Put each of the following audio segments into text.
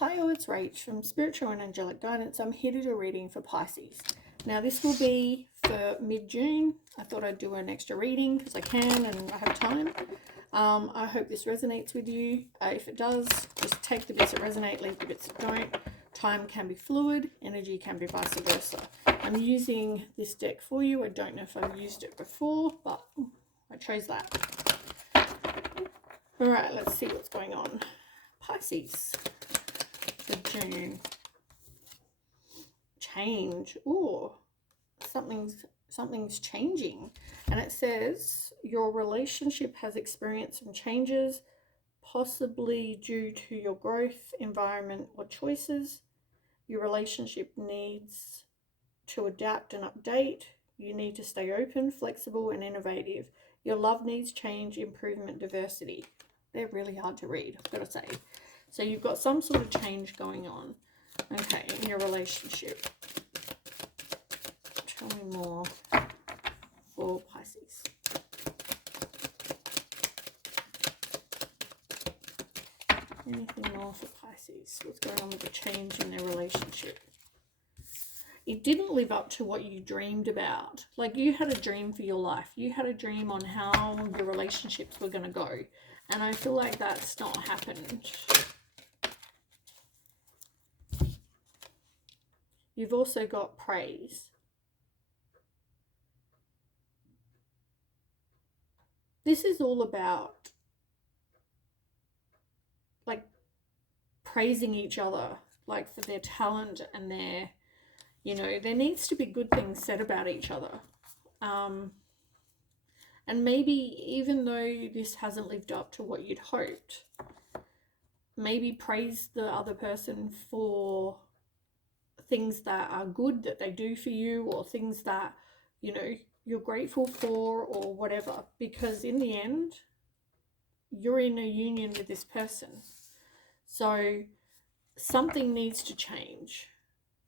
Hi, all, it's Rach from Spiritual and Angelic Guidance. I'm here to do a reading for Pisces. Now, this will be for mid-June. I thought I'd do an extra reading because I can and I have time. I hope this resonates with you. If it does, just take the bits that resonate, leave the bits that don't. Time can be fluid, energy can be vice versa. I'm using this deck for you. I don't know if I've used it before, but I chose that. All right, let's see what's going on. Pisces. June. Change. Oh, something's changing. And it says your relationship has experienced some changes, possibly due to your growth, environment, or choices. Your relationship needs to adapt and update. You need to stay open, flexible, and innovative. Your love needs change, improvement, diversity. They're really hard to read, I've got to say. So you've got some sort of change going on, okay, in your relationship. Tell me more for Pisces. Anything more for Pisces? What's going on with the change in their relationship? It didn't live up to what you dreamed about. Like, you had a dream for your life. You had a dream on how your relationships were going to go. And I feel like that's not happened. You've also got praise. This is all about, like, praising each other, like, for their talent and their, you know, there needs to be good things said about each other. And maybe even though this hasn't lived up to what you'd hoped, maybe praise the other person for things that are good that they do for you, or things that, you know, you're grateful for, or whatever, because in the end you're in a union with this person, so something needs to change.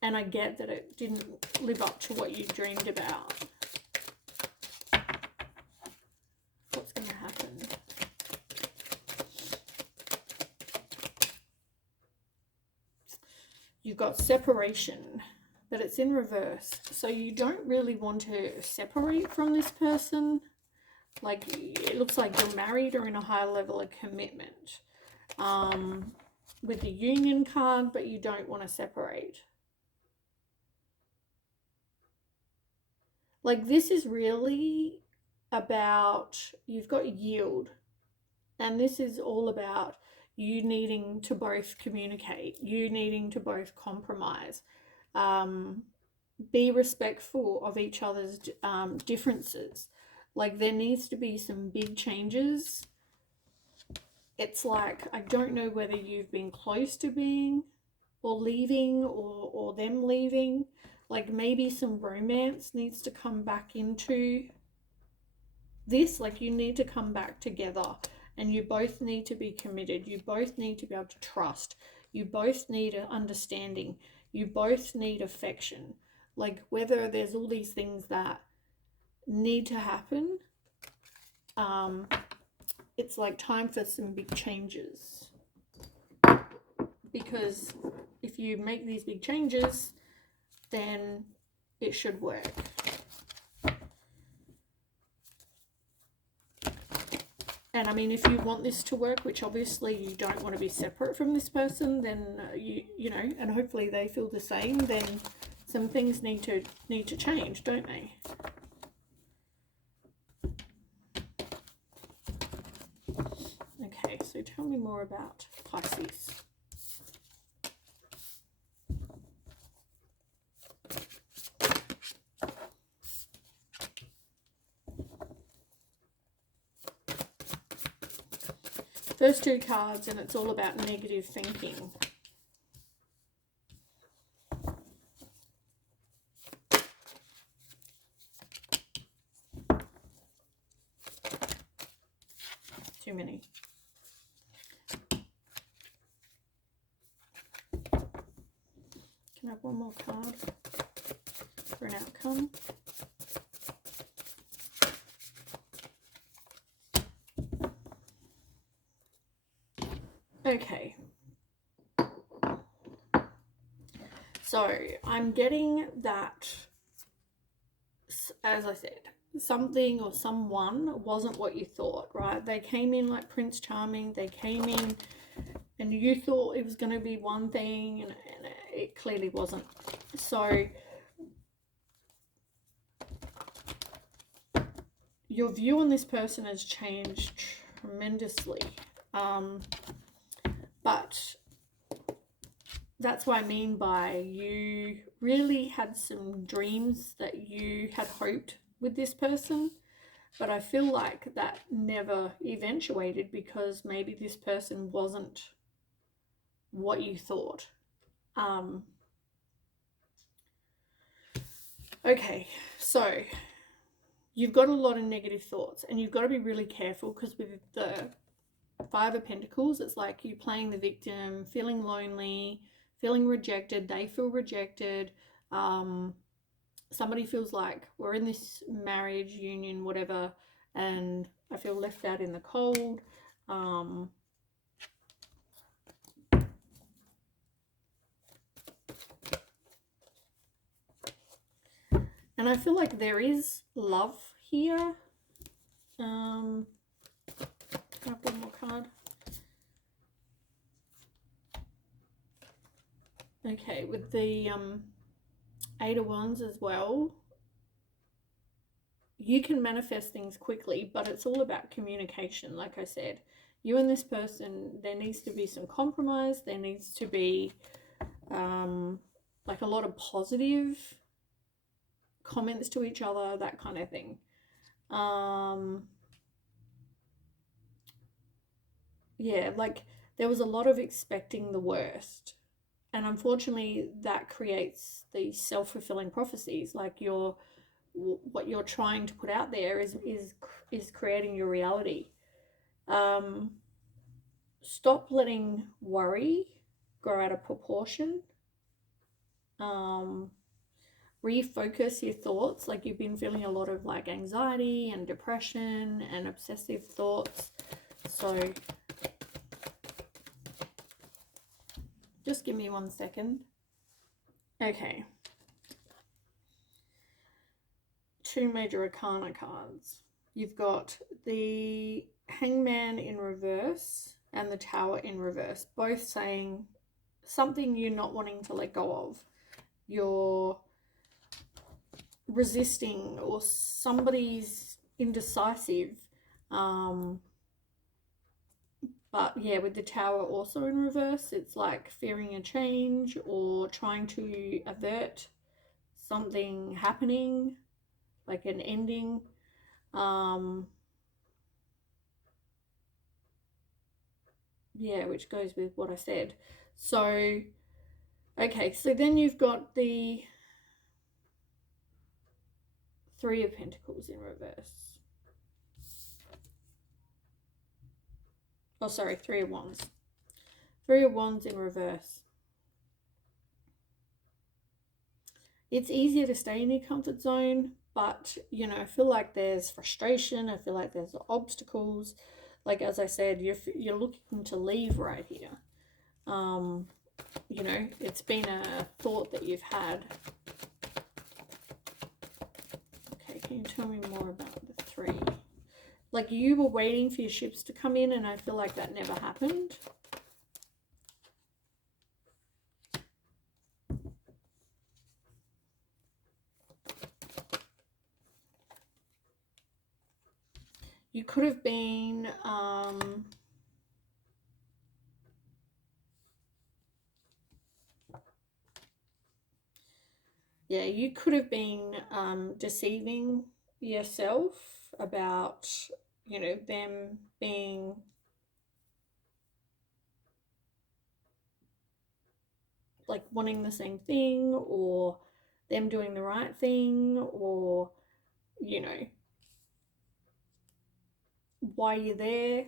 And I get that it didn't live up to what you dreamed about. What's going to happen? You've got separation, but it's in reverse. So you don't really want to separate from this person. Like, it looks like you're married or in a high level of commitment with the union card, but you don't want to separate. Like, this is really about, you've got yield, and this is all about you needing to both communicate, you needing to both compromise, be respectful of each other's differences. Like, there needs to be some big changes. It's like, I don't know whether you've been close to being or leaving, or them leaving. Like, maybe some romance needs to come back into this. Like, you need to come back together, and you both need to be committed. You both need to be able to trust. You both need an understanding. You both need affection. Like, whether there's all these things that need to happen, it's like time for some big changes. Because if you make these big changes, then it should work. And I mean, if you want this to work, which obviously you don't want to be separate from this person, then you know, and hopefully they feel the same, then some things need to change, don't they? Okay, so tell me more about Pisces. First two cards, and it's all about negative thinking. Too many. Can I have one more card for an outcome? Okay. So I'm getting that, as I said, something or someone wasn't what you thought, right? They came in like Prince Charming. They came in and you thought it was going to be one thing, and it clearly wasn't. So your view on this person has changed tremendously. But that's what I mean by you really had some dreams that you had hoped with this person, but I feel like that never eventuated because maybe this person wasn't what you thought. Okay, so you've got a lot of negative thoughts, and you've got to be really careful because with the Five of Pentacles, it's like you playing the victim, feeling lonely, feeling rejected. They feel rejected. Somebody feels like we're in this marriage, union, whatever, and I feel left out in the cold. And I feel like there is love here. Can I have one more card? Okay, with the Eight of Wands as well, you can manifest things quickly, but it's all about communication. Like I said, you and this person, there needs to be some compromise. There needs to be like a lot of positive comments to each other, that kind of thing. Yeah, like there was a lot of expecting the worst. And unfortunately, that creates these self-fulfilling prophecies. Like what you're trying to put out there is creating your reality. Stop letting worry grow out of proportion. Refocus your thoughts. Like you've been feeling a lot of like anxiety and depression and obsessive thoughts. So just give me 1 second. Okay. 2 major arcana cards. You've got the Hangman in reverse and the Tower in reverse, both saying something you're not wanting to let go of. You're resisting, or somebody's indecisive. But yeah, with the Tower also in reverse, it's like fearing a change or trying to avert something happening, like an ending. Yeah, which goes with what I said. So, okay, so then you've got the Three of Pentacles in reverse. Oh, sorry, Three of Wands. Three of Wands in reverse. It's easier to stay in your comfort zone, but, you know, I feel like there's frustration. I feel like there's obstacles. Like, as I said, you're looking to leave right here. You know, it's been a thought that you've had. Okay, can you tell me more about the three? Like you were waiting for your ships to come in, and I feel like that never happened. You could have been yeah, you could have been deceiving yourself about, you know, them being like wanting the same thing, or them doing the right thing, or, you know, why you're there.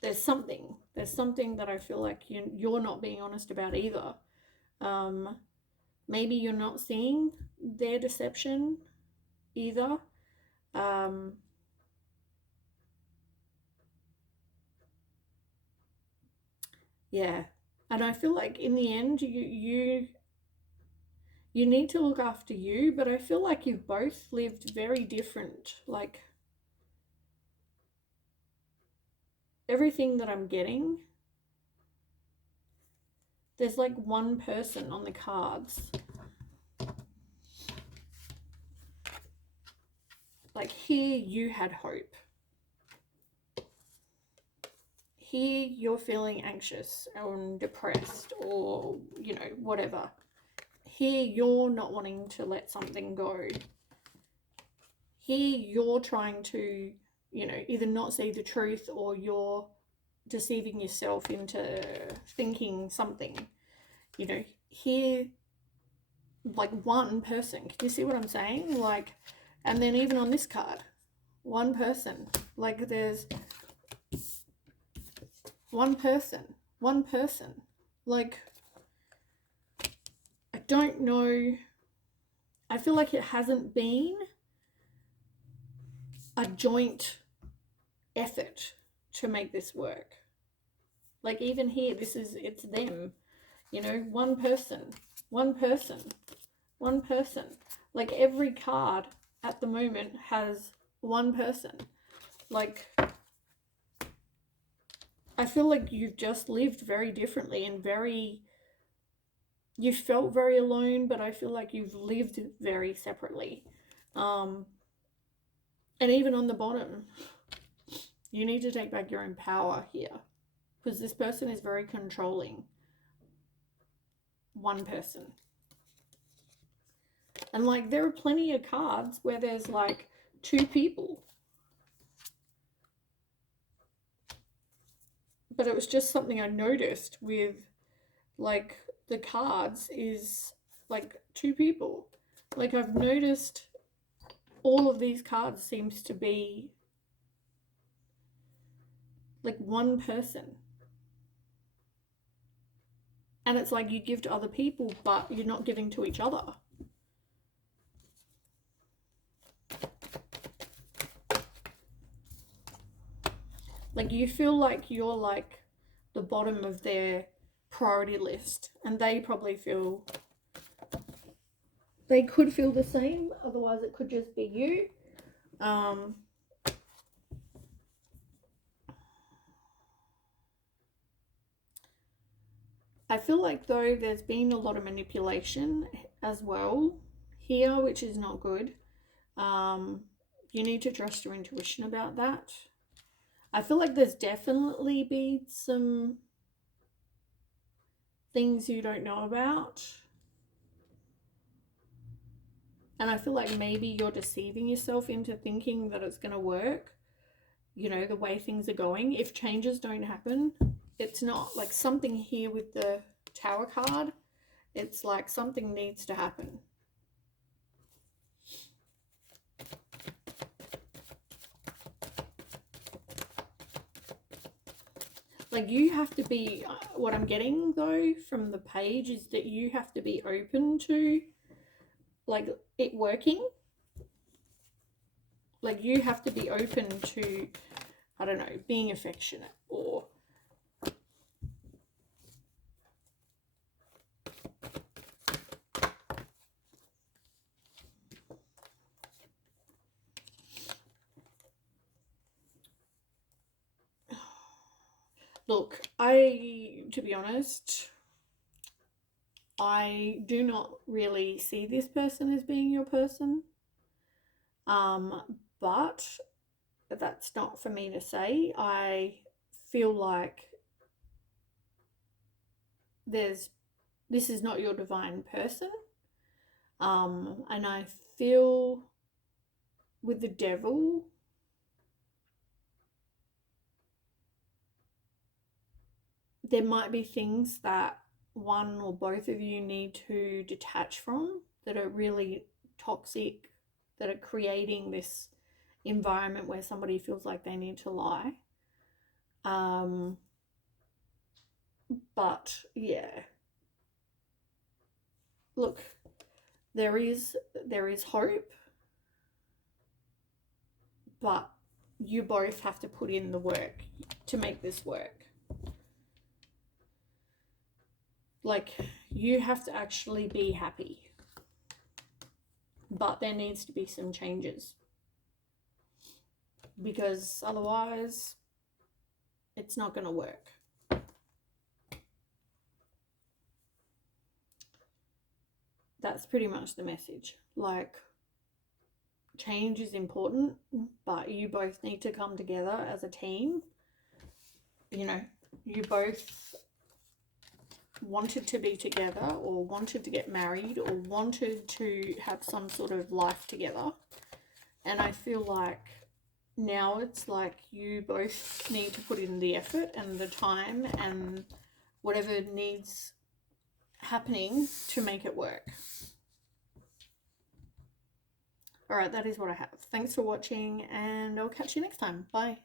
There's something that I feel like you're not being honest about either. Maybe you're not seeing their deception either. Yeah, and I feel like in the end, you you need to look after you, but I feel like you've both lived very different. Like, everything that I'm getting, there's like one person on the cards. Like, here you had hope. Here you're feeling anxious or depressed or, you know, whatever. Here you're not wanting to let something go. Here you're trying to, you know, either not see the truth or you're deceiving yourself into thinking something. You know, here, like one person. Can you see what I'm saying? Like, and then even on this card, one person. Like, there's one person. Like, I don't know. I feel like it hasn't been a joint effort to make this work. Like, even here, it's them. You know, one person. Like, every card at the moment has one person. Like, I feel like you've just lived very differently and you felt very alone, but I feel like you've lived very separately. And even on the bottom, you need to take back your own power here, because this person is very controlling. One person. And like, there are plenty of cards where there's like two people. But it was just something I noticed with like the cards is like two people. Like, I've noticed all of these cards seems to be like one person. And it's like you give to other people, but you're not giving to each other. Like, you feel like you're like the bottom of their priority list, and they probably feel, they could feel the same, otherwise it could just be you. I feel like, though, there's been a lot of manipulation as well here, which is not good. You need to trust your intuition about that. I feel like there's definitely been some things you don't know about. And I feel like maybe you're deceiving yourself into thinking that it's going to work, you know, the way things are going. If changes don't happen, it's not. Like, something here with the Tower card, it's like something needs to happen. Like, you have to be, what I'm getting though from the page is that you have to be open to like it working. Like, you have to be open to, I don't know, being affectionate or look, to be honest, I do not really see this person as being your person. But that's not for me to say. I feel like this is not your divine person. And I feel with the devil, there might be things that one or both of you need to detach from that are really toxic, that are creating this environment where somebody feels like they need to lie. But yeah, look, there is hope, but you both have to put in the work to make this work. Like, you have to actually be happy. but there needs to be some changes, because otherwise it's not going to work. That's pretty much the message. Like, change is important, but you both need to come together as a team. You know, you both wanted to be together, or wanted to get married, or wanted to have some sort of life together. And I feel like now it's like you both need to put in the effort and the time and whatever needs happening to make it work. All right, that is what I have. Thanks for watching, and I'll catch you next time. Bye.